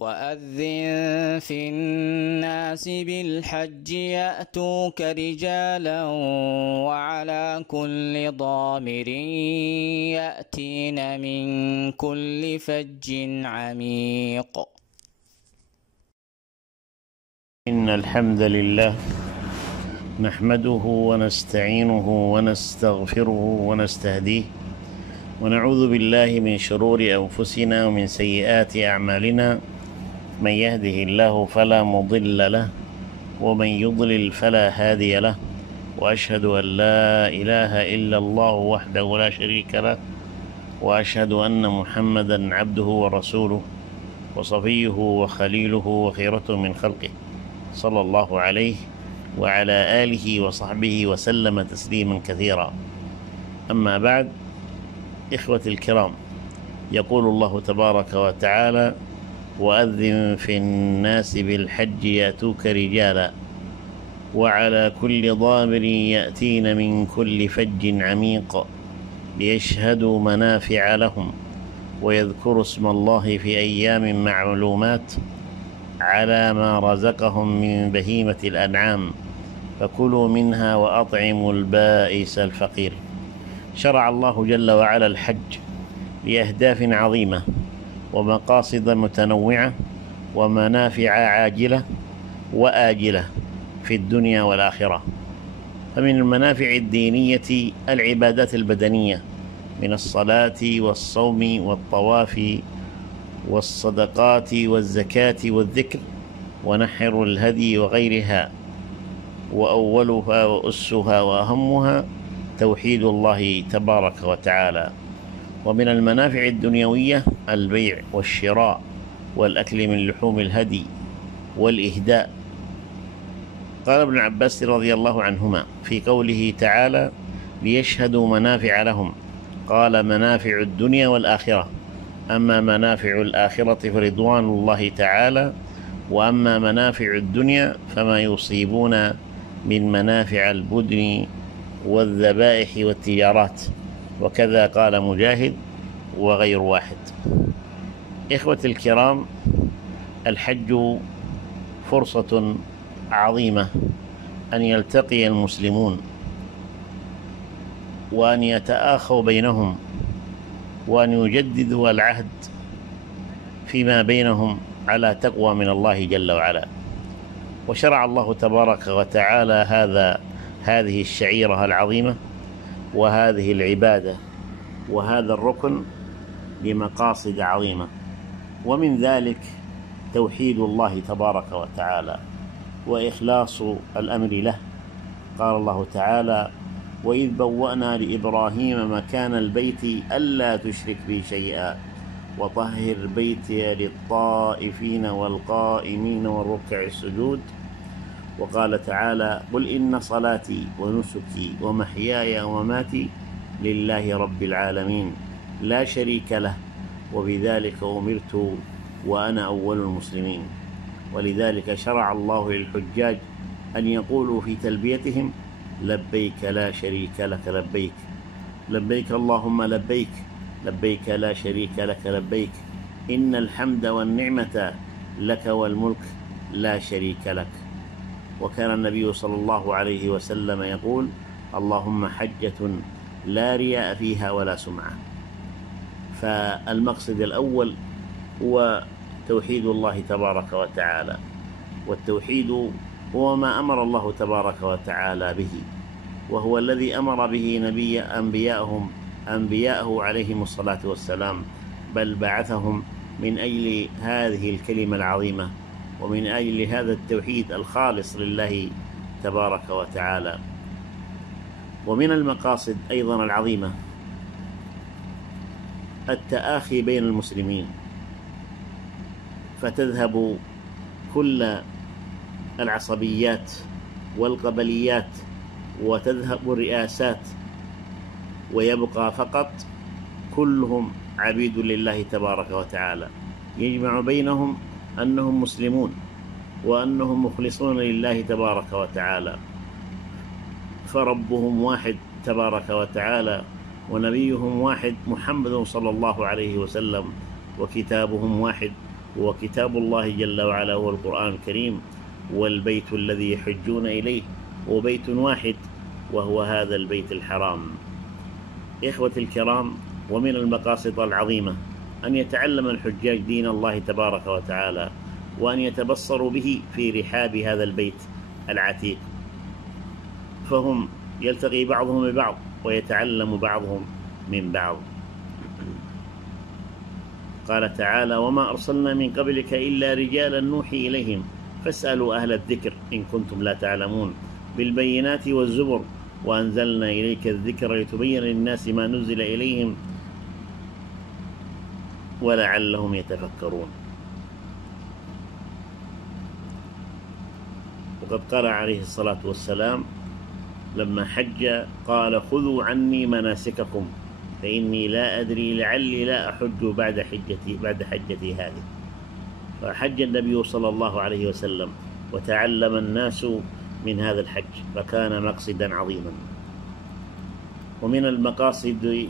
وأذن في الناس بالحج يأتوك رجالا وعلى كل ضامر يأتين من كل فج عميق. إن الحمد لله نحمده ونستعينه ونستغفره ونستهديه ونعوذ بالله من شرور أنفسنا ومن سيئات أعمالنا، من يهده الله فلا مضل له ومن يضلل فلا هادي له، وأشهد أن لا إله إلا الله وحده لا شريك له، وأشهد أن محمدا عبده ورسوله وصفيه وخليله وخيرته من خلقه، صلى الله عليه وعلى آله وصحبه وسلم تسليما كثيرا. أما بعد، إخوة الكرام، يقول الله تبارك وتعالى: وأذن في الناس بالحج يأتوك رجالا وعلى كل ضامر يأتين من كل فج عميق ليشهدوا منافع لهم ويذكروا اسم الله في أيام معلومات على ما رزقهم من بهيمة الأنعام فكلوا منها وأطعموا البائس الفقير. شرع الله جل وعلا الحج لأهداف عظيمة ومقاصد متنوعة ومنافع عاجلة وآجلة في الدنيا والآخرة. فمن المنافع الدينية العبادات البدنية من الصلاة والصوم والطواف والصدقات والزكاة والذكر ونحر الهدي وغيرها، وأولها وأسها وأهمها توحيد الله تبارك وتعالى. ومن المنافع الدنيوية البيع والشراء والأكل من لحوم الهدي والإهداء. قال ابن عباس رضي الله عنهما في قوله تعالى: ليشهدوا منافع لهم، قال: منافع الدنيا والآخرة، أما منافع الآخرة فرضوان الله تعالى، وأما منافع الدنيا فما يصيبون من منافع البدن والذبائح والتجارات. وكذا قال مجاهد وغير واحد. إخوة الكرام، الحج فرصة عظيمة أن يلتقي المسلمون وأن يتآخوا بينهم وأن يجددوا العهد فيما بينهم على تقوى من الله جل وعلا. وشرع الله تبارك وتعالى هذه الشعيرة العظيمة وهذه العبادة وهذا الركن لمقاصد عظيمة، ومن ذلك توحيد الله تبارك وتعالى وإخلاص الأمر له. قال الله تعالى: وإذ بوأنا لإبراهيم مكان البيت ألا تشرك بي شيئا وطهر بيتي للطائفين والقائمين والركع السجود. وقال تعالى: قل إن صلاتي ونسكي ومحياي ومماتي لله رب العالمين لا شريك له وبذلك أمرت وأنا أول المسلمين. ولذلك شرع الله للحجاج أن يقولوا في تلبيتهم: لبيك لا شريك لك لبيك، لبيك اللهم لبيك، لبيك لا شريك لك لبيك، إن الحمد والنعمة لك والملك لا شريك لك. وكان النبي صلى الله عليه وسلم يقول: اللهم حجة لا رياء فيها ولا سمعة. فالمقصد الأول هو توحيد الله تبارك وتعالى، والتوحيد هو ما أمر الله تبارك وتعالى به، وهو الذي أمر به أنبياءه عليهم الصلاة والسلام، بل بعثهم من أجل هذه الكلمة العظيمة ومن أجل هذا التوحيد الخالص لله تبارك وتعالى. ومن المقاصد أيضا العظيمة التآخي بين المسلمين، فتذهب كل العصبيات والقبليات وتذهب الرئاسات، ويبقى فقط كلهم عبيد لله تبارك وتعالى. يجمع بينهم أنهم مسلمون وأنهم مخلصون لله تبارك وتعالى، فربهم واحد تبارك وتعالى، ونبيهم واحد محمد صلى الله عليه وسلم، وكتابهم واحد هو كتاب الله جل وعلا، هو القرآن الكريم، والبيت الذي يحجون إليه هو بيت واحد، وهو هذا البيت الحرام. إخوتي الكرام، ومن المقاصد العظيمة أن يتعلم الحجاج دين الله تبارك وتعالى، وأن يتبصروا به في رحاب هذا البيت العتيق، فهم يلتقي بعضهم ببعض ويتعلم بعضهم من بعض. قال تعالى: وما أرسلنا من قبلك إلا رجالا نوحي إليهم فاسألوا أهل الذكر إن كنتم لا تعلمون بالبينات والزبر وأنزلنا إليك الذكر لتبين للناس ما نزل إليهم ولعلهم يتفكرون. وقد قال عليه الصلاة والسلام لما حج قال: خذوا عني مناسككم فإني لا أدري لعلي لا أحج بعد حجتي هذه. فحج النبي صلى الله عليه وسلم وتعلم الناس من هذا الحج، فكان مقصدا عظيما. ومن المقاصد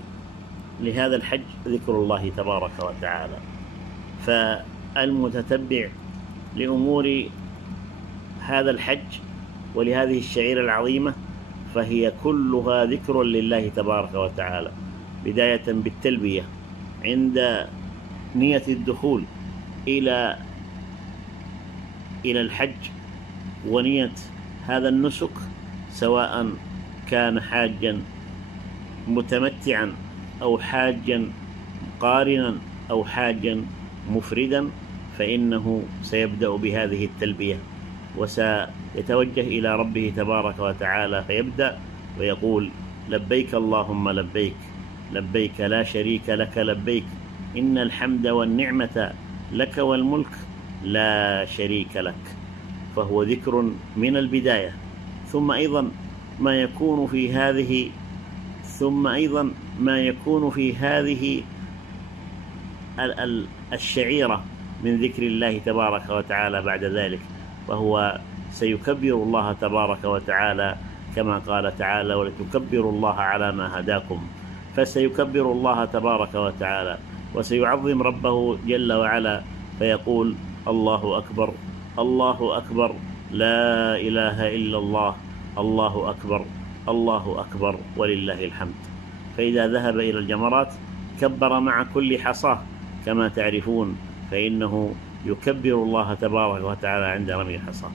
لهذا الحج ذكر الله تبارك وتعالى، فالمتتبع لأمور هذا الحج ولهذه الشعيرة العظيمة فهي كلها ذكر لله تبارك وتعالى، بداية بالتلبية عند نية الدخول إلى الحج، ونية هذا النسك سواء كان حاجا متمتعا أو حاجا قارنا أو حاجا مفردا، فإنه سيبدأ بهذه التلبية وسيتوجه إلى ربه تبارك وتعالى، فيبدأ ويقول: لبيك اللهم لبيك، لبيك لا شريك لك لبيك، إن الحمد والنعمة لك والملك لا شريك لك. فهو ذكر من البداية، ثم أيضا ما يكون في هذه الشعيرة من ذكر الله تبارك وتعالى بعد ذلك، وهو سيكبر الله تبارك وتعالى كما قال تعالى: ولتكبروا الله على ما هداكم. فسيكبر الله تبارك وتعالى وسيعظم ربه جل وعلا، فيقول: الله أكبر، الله أكبر، لا إله إلا الله، الله أكبر، الله أكبر، ولله الحمد. فإذا ذهب إلى الجمرات كبر مع كل حصاة كما تعرفون، فإنه يكبر الله تبارك وتعالى عند رمي الحصاة.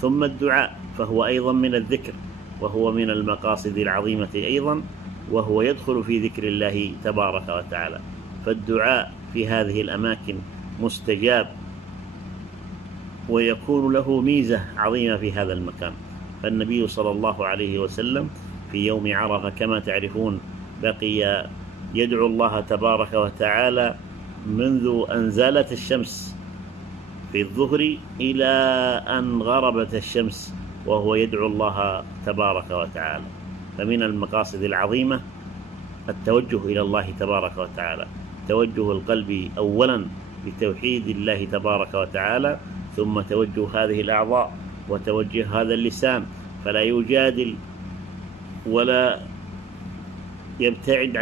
ثم الدعاء، فهو أيضا من الذكر، وهو من المقاصد العظيمة أيضا، وهو يدخل في ذكر الله تبارك وتعالى. فالدعاء في هذه الأماكن مستجاب، ويكون له ميزة عظيمة في هذا المكان. فالنبي صلى الله عليه وسلم في يوم عرفة كما تعرفون بقي يدعو الله تبارك وتعالى منذ أن زالت الشمس في الظهر إلى أن غربت الشمس، وهو يدعو الله تبارك وتعالى. فمن المقاصد العظيمة التوجه إلى الله تبارك وتعالى، توجه القلب أولا بتوحيد الله تبارك وتعالى، ثم توجه هذه الأعضاء وتوجه هذا اللسان، فلا يجادل ولا يبتعد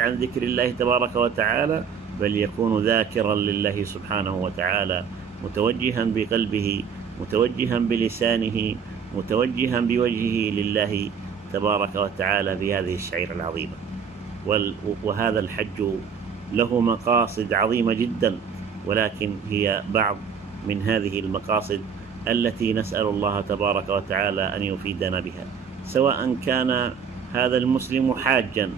عن ذكر الله تبارك وتعالى، بل يكون ذاكرا لله سبحانه وتعالى، متوجها بقلبه، متوجها بلسانه، متوجها بوجهه لله تبارك وتعالى بهذه الشعيرة العظيمة. وهذا الحج له مقاصد عظيمة جدا، ولكن هي بعض من هذه المقاصد التي نسأل الله تبارك وتعالى أن يفيدنا بها. سواء كان هذا المسلم حاجا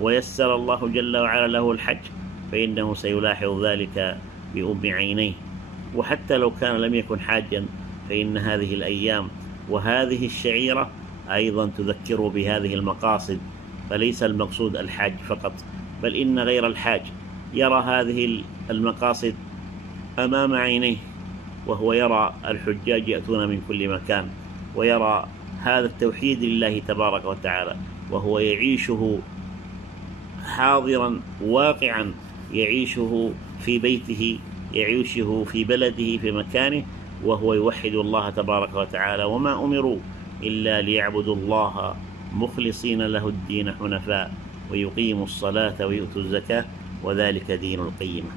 ويسر الله جل وعلا له الحج، فإنه سيلاحظ ذلك بأم عينيه. وحتى لو كان لم يكن حاجا، فإن هذه الأيام وهذه الشعيرة أيضا تذكره بهذه المقاصد. فليس المقصود الحاج فقط، بل إن غير الحاج يرى هذه المقاصد أمام عينيه، وهو يرى الحجاج يأتون من كل مكان، ويرى هذا التوحيد لله تبارك وتعالى، وهو يعيشه حاضرا واقعا، يعيشه في بيته، يعيشه في بلده، في مكانه، وهو يوحد الله تبارك وتعالى. وما أمروا إلا ليعبدوا الله مخلصين له الدين حنفاء ويقيموا الصلاة ويؤتوا الزكاة وذلك دين القيمة.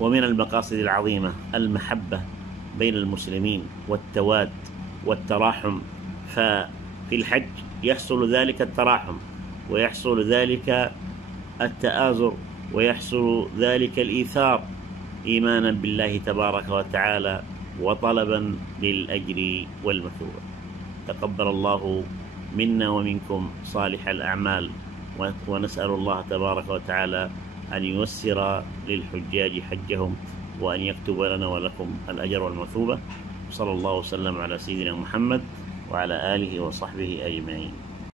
ومن المقاصد العظيمة المحبة بين المسلمين والتواد والتراحم، ففي الحج يحصل ذلك التراحم، ويحصل ذلك التآزر، ويحصل ذلك الإيثار إيمانا بالله تبارك وتعالى وطلبا للأجر والمثوبة. تقبل الله منا ومنكم صالح الأعمال، ونسأل الله تبارك وتعالى أن ييسر للحجاج حجهم، وأن يكتب لنا ولكم الأجر والمثوبة. صلى الله وسلم على سيدنا محمد وعلى آله وصحبه أجمعين.